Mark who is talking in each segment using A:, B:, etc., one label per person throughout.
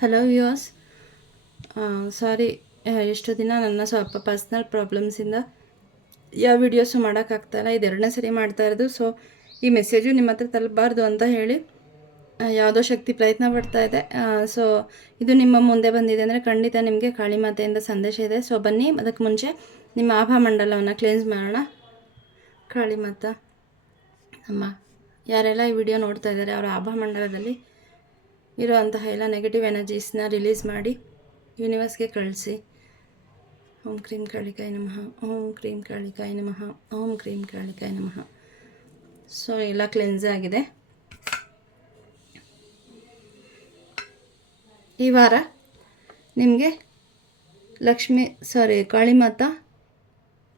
A: Hello viewers ಸಾರಿ ಎಷ್ಟು ದಿನ ನನ್ನ ಸ್ವಲ್ಪ ಪರ್ಸ್ನಲ್ ಪ್ರಾಬ್ಲಮ್ಸಿಂದ ಯಾವ ವೀಡಿಯೋಸು ಮಾಡೋಕ್ಕಾಗ್ತಾಯಿಲ್ಲ ಇದು ಎರಡನೇ ಸರಿ ಮಾಡ್ತಾ ಇರೋದು. ಸೊ ಈ ಮೆಸೇಜು ನಿಮ್ಮ ಹತ್ರ ತಲುಪಬಾರ್ದು ಅಂತ ಹೇಳಿ ಯಾವುದೋ ಶಕ್ತಿ ಪ್ರಯತ್ನ ಪಡ್ತಾ ಇದೆ. ಸೊ ಇದು ನಿಮ್ಮ ಮುಂದೆ ಬಂದಿದೆ ಅಂದರೆ ಖಂಡಿತ ನಿಮಗೆ ಕಾಳಿ ಮಾತೆಯಿಂದ ಸಂದೇಶ ಇದೆ. ಸೊ ಬನ್ನಿ, ಅದಕ್ಕೆ ಮುಂಚೆ ನಿಮ್ಮ ಆಭಾ ಮಂಡಲವನ್ನು ಕ್ಲೇನ್ಸ್ ಮಾಡೋಣ. ಕಾಳಿ ಮಾತ. ಅಮ್ಮ, ಯಾರೆಲ್ಲ ಈ ವಿಡಿಯೋ ನೋಡ್ತಾ ಇದ್ದಾರೆ, ಅವರ ಆಭಾ ಮಂಡಲದಲ್ಲಿ ಇರುವಂತಹ ಎಲ್ಲ ನೆಗೆಟಿವ್ ಎನರ್ಜೀಸ್ನ ರಿಲೀಸ್ ಮಾಡಿ ಯೂನಿವರ್ಸ್ಗೆ ಕಳಿಸಿ. ಓಂ ಕ್ರೀಂ ಕಾಳಿಕಾಯ ನಮಃ, ಓಂ ಕ್ರೀಂ ಕಾಳಿಕಾಯ ನಮಃ, ಓಂ ಕ್ರೀಂ ಕಾಳಿಕಾಯ ನಮಃ. ಸೊ ಎಲ್ಲ ಕ್ಲೆನ್ಸ್ ಆಗಿದೆ. ಈ ವಾರ ನಿಮಗೆ ಲಕ್ಷ್ಮಿ ಸಾರಿ ಕಾಳಿಮಾತಾ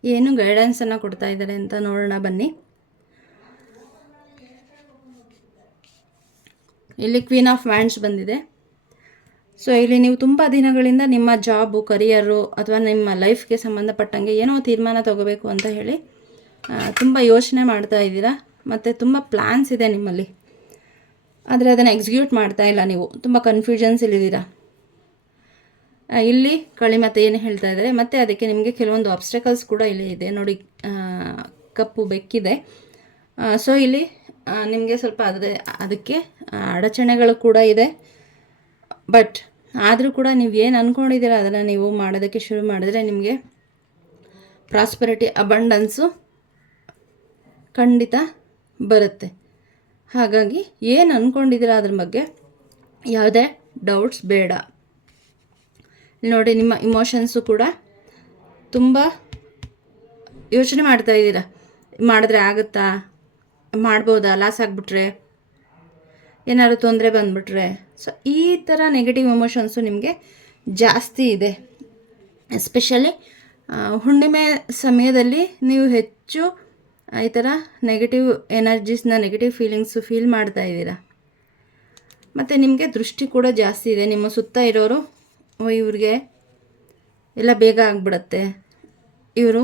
A: ಏನು ಗೈಡೆನ್ಸನ್ನು ಕೊಡ್ತಾ ಇದ್ದಾರೆ ಅಂತ ನೋಡೋಣ ಬನ್ನಿ. ಇಲ್ಲಿ ಕ್ವೀನ್ ಆಫ್ ವ್ಯಾಂಡ್ಸ್ ಬಂದಿದೆ. ಸೊ ಇಲ್ಲಿ ನೀವು ತುಂಬ ದಿನಗಳಿಂದ ನಿಮ್ಮ ಜಾಬು ಕರಿಯರು ಅಥವಾ ನಿಮ್ಮ ಲೈಫ್ಗೆ ಸಂಬಂಧಪಟ್ಟಂಗೆ ಏನೋ ತೀರ್ಮಾನ ತಗೋಬೇಕು ಅಂತ ಹೇಳಿ ತುಂಬ ಯೋಚನೆ ಮಾಡ್ತಾ ಇದ್ದೀರಾ? ಮತ್ತು ತುಂಬ ಪ್ಲ್ಯಾನ್ಸ್ ಇದೆ ನಿಮ್ಮಲ್ಲಿ. ಆದರೆ ಅದನ್ನು ಎಕ್ಸಿಕ್ಯೂಟ್ ಮಾಡ್ತಾ ಇಲ್ಲ ನೀವು. ತುಂಬ ಕನ್ಫ್ಯೂಷನ್ಸ್ ಇಲ್ಲಿದ್ದೀರಾ ಇಲ್ಲಿ ಕಳಿ ಮತ್ತೆ ಏನು ಹೇಳ್ತಾ ಇದ್ದಾರೆ? ಮತ್ತು ಅದಕ್ಕೆ ನಿಮಗೆ ಕೆಲವೊಂದು ಆಬ್ಸ್ಟಕಲ್ಸ್ ಕೂಡ ಇಲ್ಲಿ ಇದೆ. ನೋಡಿ ಕಪ್ಪು ಬೆಕ್ಕಿದೆ. ಸೊ ಇಲ್ಲಿ ನಿಮಗೆ ಸ್ವಲ್ಪ ಅದೇ, ಅದಕ್ಕೆ ಅಡಚಣೆಗಳು ಕೂಡ ಇದೆ. ಬಟ್ ಆದರೂ ಕೂಡ ನೀವು ಏನು ಅಂದ್ಕೊಂಡಿದ್ದೀರ ಅದನ್ನು ನೀವು ಮಾಡೋದಕ್ಕೆ ಶುರು ಮಾಡಿದ್ರೆ ನಿಮಗೆ ಪ್ರಾಸ್ಪರಿಟಿ ಅಬಂಡನ್ಸು ಖಂಡಿತ ಬರುತ್ತೆ. ಹಾಗಾಗಿ ಏನು ಅಂದ್ಕೊಂಡಿದ್ದೀರ ಅದ್ರ ಬಗ್ಗೆ ಯಾವುದೇ ಡೌಟ್ಸ್ ಬೇಡ. ನೋಡಿ ನಿಮ್ಮ ಇಮೋಷನ್ಸು ಕೂಡ ತುಂಬ ಯೋಚನೆ ಮಾಡ್ತಾ ಇದ್ದೀರಾ. ಮಾಡಿದ್ರೆ ಆಗುತ್ತಾ? ಮಾಡ್ಬೋದಾ? ಲಾಸ್ ಆಗಿಬಿಟ್ರೆ? ಏನಾದ್ರು ತೊಂದರೆ ಬಂದುಬಿಟ್ರೆ? ಸೊ ಈ ಥರ ನೆಗೆಟಿವ್ ಎಮೋಷನ್ಸು ನಿಮಗೆ ಜಾಸ್ತಿ ಇದೆ. ಎಸ್ಪೆಷಲಿ ಹುಣ್ಣಿಮೆ ಸಮಯದಲ್ಲಿ ನೀವು ಹೆಚ್ಚು ಈ ಥರ ನೆಗೆಟಿವ್ ಎನರ್ಜೀಸ್ನ ನೆಗೆಟಿವ್ ಫೀಲಿಂಗ್ಸು ಫೀಲ್ ಮಾಡ್ತಾ ಇದ್ದೀರಾ? ಮತ್ತು ನಿಮಗೆ ದೃಷ್ಟಿ ಕೂಡ ಜಾಸ್ತಿ ಇದೆ. ನಿಮ್ಮ ಸುತ್ತ ಇರೋರು ಇವ್ರಿಗೆ ಎಲ್ಲ ಬೇಗ ಆಗಿಬಿಡತ್ತೆ. ಇವರು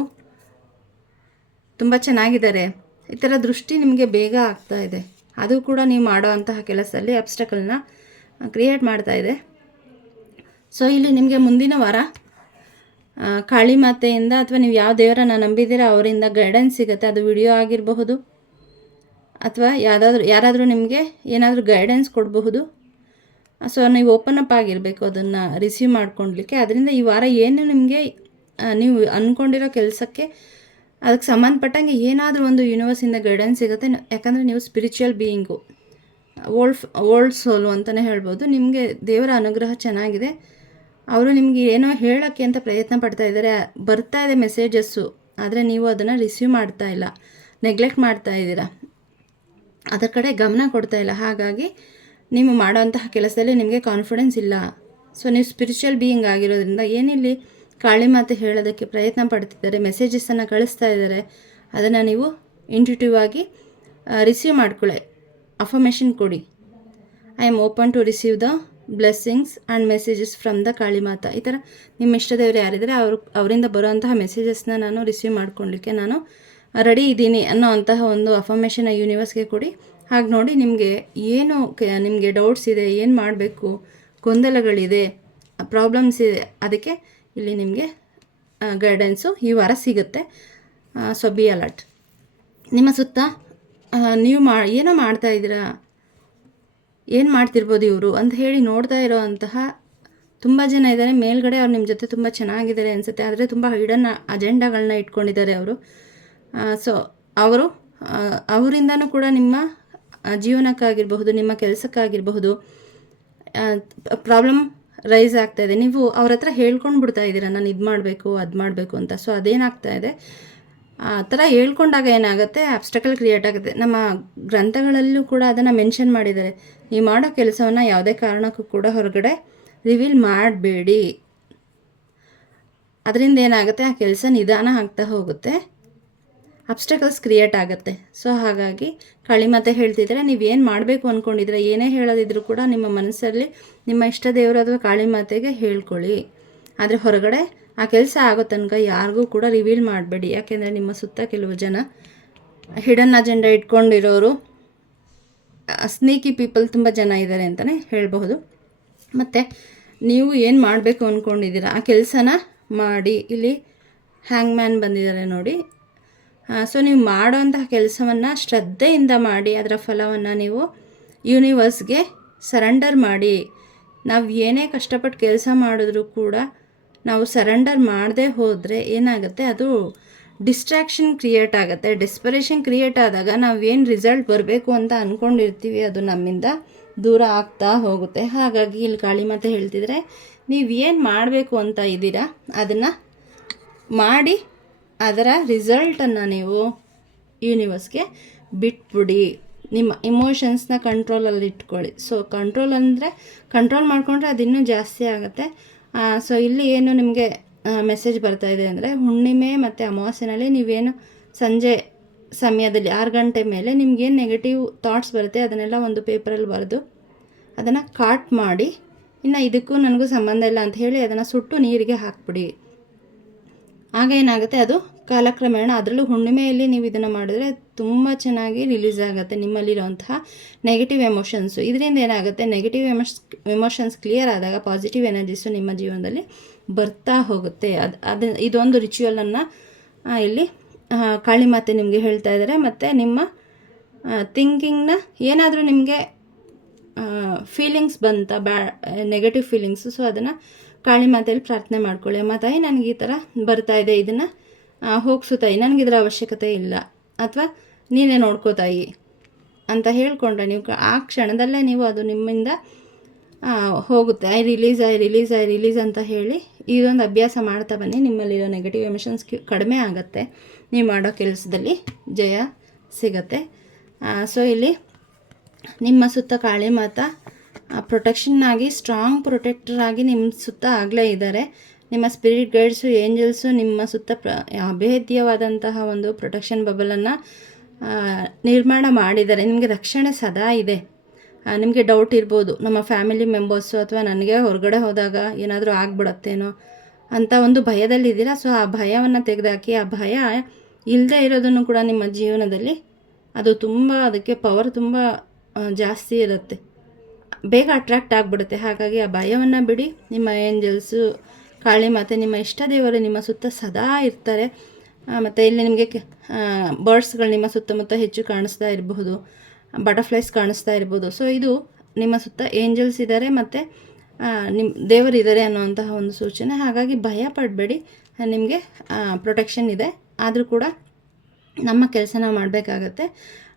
A: ತುಂಬ ಚೆನ್ನಾಗಿದ್ದಾರೆ. ಈ ಥರ ದೃಷ್ಟಿ ನಿಮಗೆ ಬೇಗ ಆಗ್ತಾ ಇದೆ. ಅದು ಕೂಡ ನೀವು ಮಾಡೋ ಅಂತಹ ಕೆಲಸದಲ್ಲಿ ಅಬ್ಸ್ಟಕಲ್ನ ಕ್ರಿಯೇಟ್ ಮಾಡ್ತಾ ಇದೆ. ಸೊ ಇಲ್ಲಿ ನಿಮಗೆ ಮುಂದಿನ ವಾರ ಕಾಳಿ ಮಾತೆಯಿಂದ ಅಥವಾ ನೀವು ಯಾವ ದೇವರನ್ನ ನಂಬಿದ್ದೀರ ಅವರಿಂದ ಗೈಡೆನ್ಸ್ ಸಿಗುತ್ತೆ. ಅದು ವಿಡಿಯೋ ಆಗಿರಬಹುದು. ಅಥವಾ ಯಾವುದಾದ್ರೂ, ಯಾರಾದರೂ ನಿಮಗೆ ಏನಾದರೂ ಗೈಡೆನ್ಸ್ ಕೊಡಬಹುದು. ಸೊ ನೀವು ಓಪನ್ ಅಪ್ ಆಗಿರಬೇಕು ಅದನ್ನು ರಿಸೀವ್ ಮಾಡ್ಕೊಳ್ಲಿಕ್ಕೆ ಅದರಿಂದ ಈ ವಾರ ಏನು ನಿಮಗೆ ನೀವು ಅಂದ್ಕೊಂಡಿರೋ ಕೆಲಸಕ್ಕೆ ಅದಕ್ಕೆ ಸಂಬಂಧಪಟ್ಟಂಗೆ ಏನಾದರೂ ಒಂದು ಯೂನಿವರ್ಸಿಂದ ಗೈಡೆನ್ಸ್ ಸಿಗುತ್ತೆ. ಯಾಕಂದರೆ ನೀವು ಸ್ಪಿರಿಚುವಲ್ ಬೀಯಿಂಗು ಓಲ್ಡ್ ಓಲ್ಡ್ ಸೋಲು ಅಂತಲೇ ಹೇಳ್ಬೋದು. ನಿಮಗೆ ದೇವರ ಅನುಗ್ರಹ ಚೆನ್ನಾಗಿದೆ. ಅವರು ನಿಮಗೆ ಏನೋ ಹೇಳೋಕ್ಕೆ ಅಂತ ಪ್ರಯತ್ನ ಪಡ್ತಾ ಇದ್ದಾರೆ. ಬರ್ತಾ ಇದೆ ಮೆಸೇಜಸ್ಸು ಆದರೆ ನೀವು ಅದನ್ನು ರಿಸೀವ್ ಮಾಡ್ತಾ ಇಲ್ಲ. ನೆಗ್ಲೆಕ್ಟ್ ಮಾಡ್ತಾ ಇದ್ದೀರಾ. ಅದರ ಕಡೆ ಗಮನ ಕೊಡ್ತಾ ಇಲ್ಲ. ಹಾಗಾಗಿ ನೀವು ಮಾಡೋಂತಹ ಕೆಲಸದಲ್ಲಿ ನಿಮಗೆ ಕಾನ್ಫಿಡೆನ್ಸ್ ಇಲ್ಲ. ಸೊ ನೀವು ಸ್ಪಿರಿಚುವಲ್ ಬೀಯಿಂಗ್ ಆಗಿರೋದ್ರಿಂದ ಏನಿಲ್ಲಿ ಕಾಳಿ ಮಾತೆ ಹೇಳೋದಕ್ಕೆ ಪ್ರಯತ್ನ ಪಡ್ತಿದ್ದಾರೆ ಮೆಸೇಜಸನ್ನು ಕಳಿಸ್ತಾ ಇದ್ದಾರೆ. ಅದನ್ನು ನೀವು ಇಂಟ್ಯೂಟಿವ್ ಆಗಿ ರಿಸೀವ್ ಮಾಡ್ಕೊಳ್ಳಿ. ಅಫರ್ಮೇಷನ್ ಕೊಡಿ. I am open to receive the blessings and messages from the Kali Mata ಈ ಥರ ನಿಮ್ಮ ಇಷ್ಟದೇವರು ಯಾರಿದ್ದಾರೆ, ಅವರು, ಅವರಿಂದ ಬರುವಂತಹ ಮೆಸೇಜಸ್ನ ನಾನು ರಿಸೀವ್ ಮಾಡ್ಕೊಳ್ಲಿಕ್ಕೆ ನಾನು ರೆಡಿ ಇದ್ದೀನಿ ಅನ್ನೋ ಅಂತಹ ಒಂದು ಅಫರ್ಮೇಷನ್ ಯೂನಿವರ್ಸ್ಗೆ ಕೊಡಿ. ಹಾಗೆ ನೋಡಿ ನಿಮಗೆ ಏನು ನಿಮಗೆ ಡೌಟ್ಸ್ ಇದೆ, ಏನು ಮಾಡಬೇಕು, ಗೊಂದಲಗಳಿದೆ ಪ್ರಾಬ್ಲಮ್ಸ್ ಇದೆ, ಅದಕ್ಕೆ ಇಲ್ಲಿ ನಿಮಗೆ ಗೈಡೆನ್ಸು ಈ ವಾರ ಸಿಗುತ್ತೆ. ಸೊ ಬಿ ಅಲರ್ಟ್ ನಿಮ್ಮ ಸುತ್ತ ನೀವು ಮಾ, ಏನೋ ಮಾಡ್ತಾ ಇದ್ದೀರಾ? ಏನು ಮಾಡ್ತಿರ್ಬೋದು ಇವರು ಅಂತ ಹೇಳಿ ನೋಡ್ತಾ ಇರೋ ಅಂತಹ ತುಂಬ ಜನ ಇದ್ದಾರೆ. ಮೇಲ್ಗಡೆ ಅವ್ರು ನಿಮ್ಮ ಜೊತೆ ತುಂಬ ಚೆನ್ನಾಗಿದ್ದಾರೆ ಅನಿಸುತ್ತೆ. ಆದರೆ ತುಂಬ ಹಿಡನ್ ಅಜೆಂಡಾಗಳನ್ನ ಇಟ್ಕೊಂಡಿದ್ದಾರೆ ಅವರು. ಸೊ ಅವರು ಅವರಿಂದನೂ ಕೂಡ ನಿಮ್ಮ ಜೀವನಕ್ಕಾಗಿರಬಹುದು, ನಿಮ್ಮ ಕೆಲಸಕ್ಕಾಗಿರಬಹುದು ಪ್ರಾಬ್ಲಮ್ ರೈಸ್ ಆಗ್ತಾ ಇದೆ. ನೀವು ಅವ್ರ ಹತ್ರ ಹೇಳ್ಕೊಂಡು ಬಿಡ್ತಾ ಇದ್ದೀರಾ, ನಾನು ಇದು ಮಾಡಬೇಕು, ಅದು ಮಾಡಬೇಕು ಅಂತ. ಸೊ ಅದೇನಾಗ್ತಾ ಇದೆ? ಆ ಥರ ಹೇಳ್ಕೊಂಡಾಗ ಏನಾಗುತ್ತೆ? ಅಬ್ಸ್ಟಕಲ್ ಕ್ರಿಯೇಟ್ ಆಗುತ್ತೆ. ನಮ್ಮ ಗ್ರಂಥಗಳಲ್ಲೂ ಕೂಡ ಅದನ್ನು ಮೆನ್ಷನ್ ಮಾಡಿದ್ದಾರೆ. ನೀವು ಮಾಡೋ ಕೆಲಸವನ್ನು ಯಾವುದೇ ಕಾರಣಕ್ಕೂ ಕೂಡ ಹೊರಗಡೆ ರಿವೀಲ್ ಮಾಡಬೇಡಿ. ಅದರಿಂದ ಏನಾಗುತ್ತೆ? ಆ ಕೆಲಸ ನಿಧಾನ ಆಗ್ತಾ ಹೋಗುತ್ತೆ. ಅಬ್ಸ್ಟಕಲ್ಸ್ ಕ್ರಿಯೇಟ್ ಆಗುತ್ತೆ. ಸೊ ಹಾಗಾಗಿ ಕಾಳಿ ಮಾತೆ ಹೇಳ್ತಿದ್ರೆ ನೀವು ಏನು ಮಾಡಬೇಕು ಅಂದ್ಕೊಂಡಿದ್ರೆ ಏನೇ ಹೇಳೋದಿದ್ರು ಕೂಡ ನಿಮ್ಮ ಮನಸ್ಸಲ್ಲಿ ನಿಮ್ಮ ಇಷ್ಟ ದೇವರು ಅಥವಾ ಕಾಳಿ ಮಾತೆಗೆ ಹೇಳ್ಕೊಳ್ಳಿ. ಆದರೆ ಹೊರಗಡೆ ಆ ಕೆಲಸ ಆಗೋ ತನಕ ಯಾರಿಗೂ ಕೂಡ ರಿವೀಲ್ ಮಾಡಬೇಡಿ. ಯಾಕೆಂದರೆ ನಿಮ್ಮ ಸುತ್ತ ಕೆಲವು ಜನ ಹಿಡನ್ ಅಜೆಂಡಾ ಇಟ್ಕೊಂಡಿರೋರು ಸ್ನೇಕಿ ಪೀಪಲ್ ತುಂಬ ಜನ ಇದ್ದಾರೆ ಅಂತಲೇ ಹೇಳಬಹುದು. ಮತ್ತು ನೀವು ಏನು ಮಾಡಬೇಕು ಅಂದ್ಕೊಂಡಿದ್ದೀರಾ ಆ ಕೆಲಸನ ಮಾಡಿ. ಇಲ್ಲಿ ಹ್ಯಾಂಗ್ ಮ್ಯಾನ್ ಬಂದಿದ್ದಾರೆ ನೋಡಿ. ಸೊ ನೀವು ಮಾಡೋಂತಹ ಕೆಲಸವನ್ನು ಶ್ರದ್ಧೆಯಿಂದ ಮಾಡಿ, ಅದರ ಫಲವನ್ನು ನೀವು ಯೂನಿವರ್ಸ್ಗೆ ಸರೆಂಡರ್ ಮಾಡಿ. ನಾವು ಏನೇ ಕಷ್ಟಪಟ್ಟು ಕೆಲಸ ಮಾಡಿದ್ರೂ ಕೂಡ ನಾವು ಸರೆಂಡರ್ ಮಾಡದೆ ಹೋದರೆ ಏನಾಗುತ್ತೆ? ಅದು ಡಿಸ್ಟ್ರಾಕ್ಷನ್ ಕ್ರಿಯೇಟ್ ಆಗುತ್ತೆ. ಡಿಸ್ಪರೇಷನ್ ಕ್ರಿಯೇಟ್ ಆದಾಗ ನಾವು ಏನು ರಿಸಲ್ಟ್ ಬರಬೇಕು ಅಂತ ಅಂದ್ಕೊಂಡಿರ್ತೀವಿ ಅದು ನಮ್ಮಿಂದ ದೂರ ಆಗ್ತಾ ಹೋಗುತ್ತೆ. ಹಾಗಾಗಿ ಇಲ್ಲಿ ಕಾಳಿ ಮಾತೆ ಹೇಳ್ತಿದ್ರೆ, ನೀವು ಏನು ಮಾಡಬೇಕು ಅಂತ ಇದ್ದೀರಾ, ಅದನ್ನು ಮಾಡಿ ಅದರ ರಿಸಲ್ಟನ್ನು ನೀವು ಯೂನಿವರ್ಸ್ಗೆ ಬಿಟ್ಬಿಡಿ. ನಿಮ್ಮ ಇಮೋಷನ್ಸ್ನ ಕಂಟ್ರೋಲಲ್ಲಿ ಇಟ್ಕೊಳ್ಳಿ. ಸೊ ಕಂಟ್ರೋಲ್ ಅಂದರೆ ಕಂಟ್ರೋಲ್ ಮಾಡಿಕೊಂಡ್ರೆ ಅದು ಇನ್ನೂ ಜಾಸ್ತಿ ಆಗುತ್ತೆ. ಸೊ ಇಲ್ಲಿ ಏನು ನಿಮಗೆ ಮೆಸೇಜ್ ಬರ್ತಾ ಇದೆ ಅಂದರೆ ಹುಣ್ಣಿಮೆ ಮತ್ತು ಅಮಾವಾಸ್ಯೆನಲ್ಲಿ ನೀವೇನು ಸಂಜೆ ಸಮಯದಲ್ಲಿ ಆರು ಗಂಟೆ ಮೇಲೆ ನಿಮಗೇನು ನೆಗೆಟಿವ್ ಥಾಟ್ಸ್ ಬರುತ್ತೆ ಅದನ್ನೆಲ್ಲ ಒಂದು ಪೇಪರಲ್ಲಿ ಬರೆದು ಅದನ್ನು ಕಾಟ್ ಮಾಡಿ, ಇನ್ನು ಇದಕ್ಕೂ ನನಗೂ ಸಂಬಂಧ ಇಲ್ಲ ಅಂತ ಹೇಳಿ ಅದನ್ನು ಸುಟ್ಟು ನೀರಿಗೆ ಹಾಕ್ಬಿಡಿ. ಆಗ ಏನಾಗುತ್ತೆ, ಅದು ಕಾಲಕ್ರಮೇಣ ಅದರಲ್ಲೂ ಹುಣ್ಣಿಮೆಯಲ್ಲಿ ನೀವು ಇದನ್ನು ಮಾಡಿದ್ರೆ ತುಂಬ ಚೆನ್ನಾಗಿ ರಿಲೀಸ್ ಆಗುತ್ತೆ ನಿಮ್ಮಲ್ಲಿರುವಂತಹ ನೆಗೆಟಿವ್ ಎಮೋಷನ್ಸು ಇದರಿಂದ ಏನಾಗುತ್ತೆ ನೆಗೆಟಿವ್ ಎಮೋಷ್ ಎಮೋಷನ್ಸ್ ಕ್ಲಿಯರ್ ಆದಾಗ ಪಾಸಿಟಿವ್ ಎನರ್ಜೀಸು ನಿಮ್ಮ ಜೀವನದಲ್ಲಿ ಬರ್ತಾ ಹೋಗುತ್ತೆ. ಅದು ಅದು, ಇದೊಂದು ರಿಚುವಲನ್ನು ಇಲ್ಲಿ ಕಾಳಿಮಾತೆ ಕಾಳಿ ಮಾತೆ ನಿಮಗೆ ಹೇಳ್ತಾ ಇದ್ದಾರೆ ಮತ್ತು ನಿಮ್ಮ ಥಿಂಕಿಂಗ್ನ ಏನಾದರೂ ನಿಮಗೆ ಫೀಲಿಂಗ್ಸ್ ಬಂತ ಬ್ಯಾ ನೆಗೆಟಿವ್ ಫೀಲಿಂಗ್ಸು ಸೊ ಅದನ್ನು ಕಾಳಿ ಮಾತೆಯಲ್ಲಿ ಪ್ರಾರ್ಥನೆ ಮಾಡ್ಕೊಳ್ಳಿ. ಅಮ್ಮ, ತಾಯಿ ನನಗೆ ಈ ಥರ ಬರ್ತಾ ಇದೆ, ಇದನ್ನು ಹೋಗ್ಸು ತಾಯಿ ಇದರ ಅವಶ್ಯಕತೆ ಇಲ್ಲ. ಅಥವಾ ನೀನೇ ನೋಡ್ಕೋತಾಯಿ ಅಂತ ಹೇಳ್ಕೊಂಡ್ರೆ ನೀವು ಆ ಕ್ಷಣದಲ್ಲೇ ನೀವು ಅದು ನಿಮ್ಮಿಂದ ಹೋಗುತ್ತೆ. I release I release I release ಅಂತ ಹೇಳಿ ಇದೊಂದು ಅಭ್ಯಾಸ ಮಾಡ್ತಾ ಬನ್ನಿ. ನಿಮ್ಮಲ್ಲಿರೋ ನೆಗೆಟಿವ್ ಎಮಿಷನ್ಸ್ ಕಡಿಮೆ ಆಗುತ್ತೆ. ನೀವು ಮಾಡೋ ಕೆಲಸದಲ್ಲಿ ಜಯ ಸಿಗತ್ತೆ. ಸೊ ಇಲ್ಲಿ ನಿಮ್ಮ ಸುತ್ತ ಕಾಳಿ ಮಾತಾ ಪ್ರೊಟೆಕ್ಷನ್ ಆಗಿ ಸ್ಟ್ರಾಂಗ್ ಪ್ರೊಟೆಕ್ಟರ್ ಆಗಿ ನಿಮ್ಮ ಸುತ್ತ ಆಗಲೇ ಇದ್ದಾರೆ ನಿಮ್ಮ ಸ್ಪಿರಿಟ್ ಗೈಡ್ಸು ಏಂಜಲ್ಸು ನಿಮ್ಮ ಸುತ್ತ ಪ್ರ, ಅಭೇದ್ಯವಾದಂತಹ ಒಂದು ಪ್ರೊಟೆಕ್ಷನ್ ಬಬಲನ್ನು ನಿರ್ಮಾಣ ಮಾಡಿದ್ದಾರೆ. ನಿಮಗೆ ರಕ್ಷಣೆ ಸದಾ ಇದೆ. ನಿಮಗೆ ಡೌಟ್ ಇರ್ಬೋದು. ನಮ್ಮ ಫ್ಯಾಮಿಲಿ ಮೆಂಬರ್ಸು ಅಥವಾ ನನಗೆ ಹೊರಗಡೆ ಹೋದಾಗ ಏನಾದರೂ ಆಗ್ಬಿಡತ್ತೇನೋ ಅಂತ ಒಂದು ಭಯದಲ್ಲಿದ್ದೀರಾ ಸೊ ಆ ಭಯವನ್ನು ತೆಗೆದಾಕಿ, ಆ ಭಯ ಇಲ್ಲದೆ ಇರೋದನ್ನು ಕೂಡ ನಿಮ್ಮ ಜೀವನದಲ್ಲಿ ಅದು ತುಂಬ, ಅದಕ್ಕೆ ಪವರ್ ತುಂಬ ಜಾಸ್ತಿ ಇರುತ್ತೆ. ಬೇಗ ಅಟ್ರಾಕ್ಟ್ ಆಗಿಬಿಡುತ್ತೆ. ಹಾಗಾಗಿ ಆ ಭಯವನ್ನು ಬಿಡಿ. ನಿಮ್ಮ ಏಂಜಲ್ಸು ಕಾಳಿ ಮತ್ತು ನಿಮ್ಮ ಇಷ್ಟ ದೇವರು ನಿಮ್ಮ ಸುತ್ತ ಸದಾ ಇರ್ತಾರೆ. ಮತ್ತು ಇಲ್ಲಿ ನಿಮಗೆ ಬರ್ಡ್ಸ್ಗಳು ನಿಮ್ಮ ಸುತ್ತಮುತ್ತ ಹೆಚ್ಚು ಕಾಣಿಸ್ತಾ ಇರಬಹುದು. ಬಟರ್ಫ್ಲೈಸ್ ಕಾಣಿಸ್ತಾ ಇರ್ಬೋದು ಸೊ ಇದು ನಿಮ್ಮ ಸುತ್ತ ಏಂಜಲ್ಸ್ ಇದ್ದಾರೆ ಮತ್ತು ನಿಮ್ಮ ದೇವರು ಇದ್ದಾರೆ ಅನ್ನುವಂತಹ ಒಂದು ಸೂಚನೆ. ಹಾಗಾಗಿ ಭಯ ಪಡಬೇಡಿ. ನಿಮಗೆ ಪ್ರೊಟೆಕ್ಷನ್ ಇದೆ. ಆದರೂ ಕೂಡ ನಮ್ಮ ಕೆಲಸ ನಾವು ಮಾಡಬೇಕಾಗತ್ತೆ.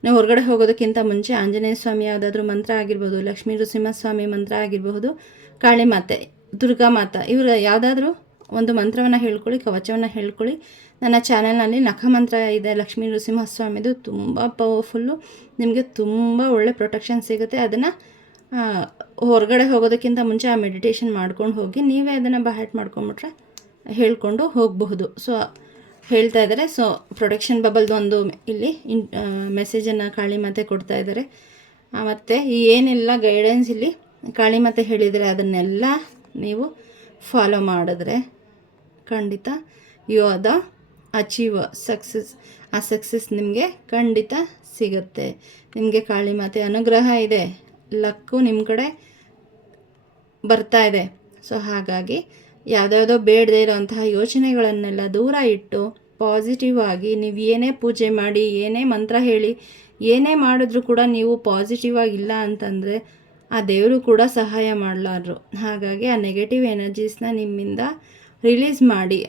A: ನಾವು ಹೊರಗಡೆ ಹೋಗೋದಕ್ಕಿಂತ ಮುಂಚೆ ಆಂಜನೇಯ ಸ್ವಾಮಿ ಯಾವುದಾದ್ರೂ ಮಂತ್ರ ಆಗಿರ್ಬೋದು, ಲಕ್ಷ್ಮೀ ನೃಸಿಂಹಸ್ವಾಮಿ ಮಂತ್ರ ಆಗಿರಬಹುದು, ಕಾಳಿ ಮಾತೆ, ದುರ್ಗಾ ಮಾತಾ, ಇವರ ಯಾವುದಾದ್ರೂ ಒಂದು ಮಂತ್ರವನ್ನು ಹೇಳ್ಕೊಳ್ಳಿ, ಕವಚವನ್ನು ಹೇಳ್ಕೊಳ್ಳಿ. ನನ್ನ ಚಾನೆಲ್ನಲ್ಲಿ ನಖಮಂತ್ರ ಇದೆ, ಲಕ್ಷ್ಮೀ ನೃಸಿಂಹಸ್ವಾಮಿದು ತುಂಬ ಪವರ್ಫುಲ್ಲು, ನಿಮಗೆ ತುಂಬ ಒಳ್ಳೆ ಪ್ರೊಟೆಕ್ಷನ್ ಸಿಗುತ್ತೆ. ಅದನ್ನು ಹೊರಗಡೆ ಹೋಗೋದಕ್ಕಿಂತ ಮುಂಚೆ ಆ ಮೆಡಿಟೇಷನ್ ಮಾಡ್ಕೊಂಡು ಹೋಗಿ, ನೀವೇ ಅದನ್ನು ಬಹಟ್ ಮಾಡ್ಕೊಂಬಿಟ್ರೆ ಹೇಳ್ಕೊಂಡು ಹೋಗಬಹುದು. ಸೊ ಹೇಳ್ತಾ ಇದ್ದಾರೆ. ಸೊ ಪ್ರೊಡಕ್ಷನ್ ಬಬಲ್ದು ಒಂದು ಇಲ್ಲಿ ಇನ್ ಮೆಸೇಜನ್ನು ಕಾಳಿಮಾತೆ ಕೊಡ್ತಾ ಇದ್ದಾರೆ. ಮತ್ತು ಏನೆಲ್ಲ ಗೈಡೆನ್ಸ್ ಇಲ್ಲಿ ಕಾಳಿಮಾತೆ ಹೇಳಿದರೆ ಅದನ್ನೆಲ್ಲ ನೀವು ಫಾಲೋ ಮಾಡಿದ್ರೆ ಖಂಡಿತ you are the achieve success ಆ ಸಕ್ಸಸ್ ನಿಮಗೆ ಖಂಡಿತ ಸಿಗುತ್ತೆ. ನಿಮಗೆ ಕಾಳಿಮಾತೆ ಅನುಗ್ರಹ ಇದೆ. ಲಕ್ಕು ನಿಮ್ಮ ಕಡೆ ಬರ್ತಾ ಇದೆ. ಸೊ ಹಾಗಾಗಿ ಯಾವುದ್ಯಾವುದೋ ಬೇಡದೇ ಇರೋಂತಹ ಯೋಚನೆಗಳನ್ನೆಲ್ಲ ದೂರ ಇಟ್ಟು ಪಾಸಿಟಿವ್ ಆಗಿ ನೀವು ಏನೇ ಪೂಜೆ ಮಾಡಿ, ಏನೇ ಮಂತ್ರ ಹೇಳಿ, ಏನೇ ಮಾಡಿದ್ರೂ ಕೂಡ ನೀವು ಪಾಸಿಟಿವ್ ಆಗಿಲ್ಲ ಅಂತಂದರೆ ಆ ದೇವರು ಕೂಡ ಸಹಾಯ ಮಾಡಲಾರ್ರು. ಹಾಗಾಗಿ ಆ ನೆಗೆಟಿವ್ ಎನರ್ಜೀಸ್ನ ನಿಮ್ಮಿಂದ ರಿಲೀಸ್ ಮಾಡಿ.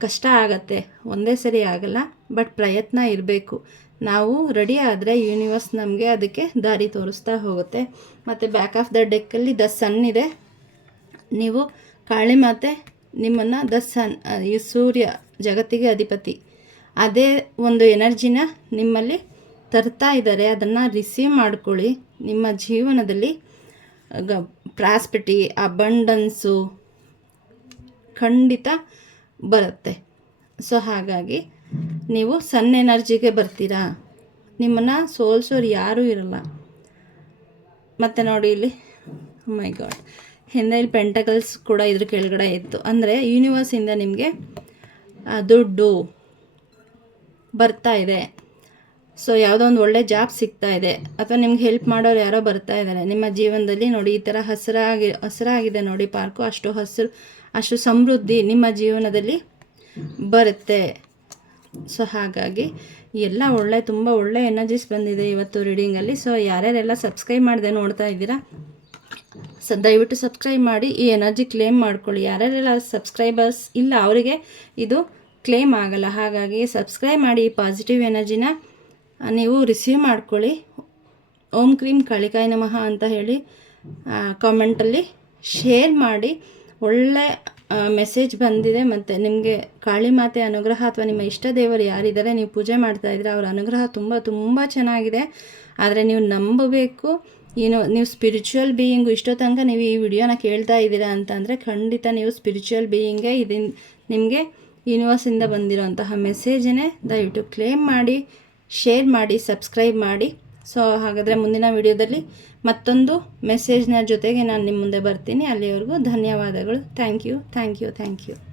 A: ಕಷ್ಟ ಆಗತ್ತೆ, ಒಂದೇ ಸರಿ ಆಗಲ್ಲ ಬಟ್ ಪ್ರಯತ್ನ ಇರಬೇಕು. ನಾವು ರೆಡಿ ಆದರೆ ಯೂನಿವರ್ಸ್ ನಮಗೆ ಅದಕ್ಕೆ ದಾರಿ ತೋರಿಸ್ತಾ ಹೋಗುತ್ತೆ. ಮತ್ತು ಬ್ಯಾಕ್ ಆಫ್ ದ ಡೆಕ್ಕಲ್ಲಿ ದ ಸನ್ ಇದೆ. ನೀವು ಕಾಳಿ ಮಾತೆ ನಿಮ್ಮನ್ನು ದ ಸನ್ ಈ ಸೂರ್ಯ ಜಗತ್ತಿಗೆ ಅಧಿಪತಿ. ಅದೇ ಒಂದು ಎನರ್ಜಿನ ನಿಮ್ಮಲ್ಲಿ ತರ್ತಾ ಇದ್ದಾರೆ. ಅದನ್ನು ರಿಸೀವ್ ಮಾಡ್ಕೊಳ್ಳಿ. ನಿಮ್ಮ ಜೀವನದಲ್ಲಿ, ಗ ಪ್ರಾಸ್ಪಿಟಿ ಅಬಂಡನ್ಸು ಖಂಡಿತ ಬರುತ್ತೆ. ಸೊ ಹಾಗಾಗಿ ನೀವು ಸನ್ ಎನರ್ಜಿಗೆ ಬರ್ತೀರಾ? ನಿಮ್ಮನ್ನು ಸೋಲ್ಸೋರು ಯಾರೂ ಇರಲ್ಲ. ಮತ್ತು ನೋಡಿ ಇಲ್ಲಿ ಮೈ ಗಾಡ್ ಹಿಂದೆ ಇಲ್ಲಿ ಪೆಂಟಕಲ್ಸ್ ಕೂಡ ಇದ್ರ ಕೆಳಗಡೆ ಇತ್ತು. ಅಂದರೆ ಯೂನಿವರ್ಸಿಂದ ನಿಮಗೆ ದುಡ್ಡು ಬರ್ತಾ ಇದೆ. ಸೊ ಯಾವುದೋ ಒಂದು ಒಳ್ಳೆ ಜಾಬ್ ಸಿಗ್ತಾ ಇದೆ. ಅಥವಾ ನಿಮ್ಗೆ ಹೆಲ್ಪ್ ಮಾಡೋರು ಯಾರೋ ಬರ್ತಾ ಇದ್ದಾರೆ. ನಿಮ್ಮ ಜೀವನದಲ್ಲಿ ನೋಡಿ, ಈ ಥರ ಹಸಿರಾಗಿ, ಹಸಿರಾಗಿದೆ ನೋಡಿ ಪಾರ್ಕು. ಅಷ್ಟು ಹಸಿರು, ಅಷ್ಟು ಸಮೃದ್ಧಿ ನಿಮ್ಮ ಜೀವನದಲ್ಲಿ ಬರುತ್ತೆ. ಸೊ ಹಾಗಾಗಿ ಎಲ್ಲ ಒಳ್ಳೆ, ತುಂಬ ಒಳ್ಳೆ ಎನರ್ಜೀಸ್ ಬಂದಿದೆ ಇವತ್ತು ರೀಡಿಂಗಲ್ಲಿ ಸೊ ಯಾರ್ಯಾರೆಲ್ಲ ಸಬ್ಸ್ಕ್ರೈಬ್ ಮಾಡಿದೆ ನೋಡ್ತಾ ಇದ್ದೀರಾ ಸೊ ದಯವಿಟ್ಟು ಸಬ್ಸ್ಕ್ರೈಬ್ ಮಾಡಿ ಈ ಎನರ್ಜಿ ಕ್ಲೇಮ್ ಮಾಡ್ಕೊಳ್ಳಿ. ಯಾರ್ಯಾರೆಲ್ಲ ಸಬ್ಸ್ಕ್ರೈಬರ್ಸ್ ಇಲ್ಲ, ಅವರಿಗೆ ಇದು ಕ್ಲೇಮ್ ಆಗಲ್ಲ. ಹಾಗಾಗಿ ಸಬ್ಸ್ಕ್ರೈಬ್ ಮಾಡಿ ಈ ಪಾಸಿಟಿವ್ ಎನರ್ಜಿನ ನೀವು ರಿಸೀವ್ ಮಾಡ್ಕೊಳ್ಳಿ. ಓಂ ಕ್ರೀಮ್ ಕಾಳಿಕಾಯಿ ನಮಃ ಅಂತ ಹೇಳಿ ಕಾಮೆಂಟಲ್ಲಿ ಶೇರ್ ಮಾಡಿ. ಒಳ್ಳೆ ಮೆಸೇಜ್ ಬಂದಿದೆ. ಮತ್ತು ನಿಮಗೆ ಕಾಳಿ ಮಾತೆ ಅನುಗ್ರಹ ಅಥವಾ ನಿಮ್ಮ ಇಷ್ಟ ದೇವರು ಯಾರಿದ್ದಾರೆ, ನೀವು ಪೂಜೆ ಮಾಡ್ತಾ ಇದ್ರೆ ಅವರ ಅನುಗ್ರಹ ತುಂಬ ತುಂಬ ಚೆನ್ನಾಗಿದೆ. ಆದರೆ ನೀವು ನಂಬಬೇಕು. ಏನು ನೀವು ಸ್ಪಿರಿಚುವಲ್ ಬೀಯಿಂಗು ಇಷ್ಟೋ ತನಕ ನೀವು ಈ ವಿಡಿಯೋನ ಕೇಳ್ತಾ ಇದ್ದೀರಾ ಅಂತಂದರೆ ಖಂಡಿತ ನೀವು ಸ್ಪಿರಿಚುವಲ್ ಬೀಯಿಂಗೇ ಇದನ್, ನಿಮಗೆ ಯೂನಿವರ್ಸಿಂದ ಬಂದಿರೋಂತಹ ಮೆಸೇಜನ್ನೇ ದಯವಿಟ್ಟು ಕ್ಲೇಮ್ ಮಾಡಿ ಶೇರ್ ಮಾಡಿ ಸಬ್ಸ್ಕ್ರೈಬ್ ಮಾಡಿ. ಸೊ ಹಾಗಾದರೆ ಮುಂದಿನ ವಿಡಿಯೋದಲ್ಲಿ ಮತ್ತೊಂದು ಮೆಸೇಜ್ನ ಜೊತೆಗೆ ನಾನು ನಿಮ್ಮ ಮುಂದೆ ಬರ್ತೀನಿ. ಅಲ್ಲಿವರೆಗೂ ಧನ್ಯವಾದಗಳು. Thank you thank you thank you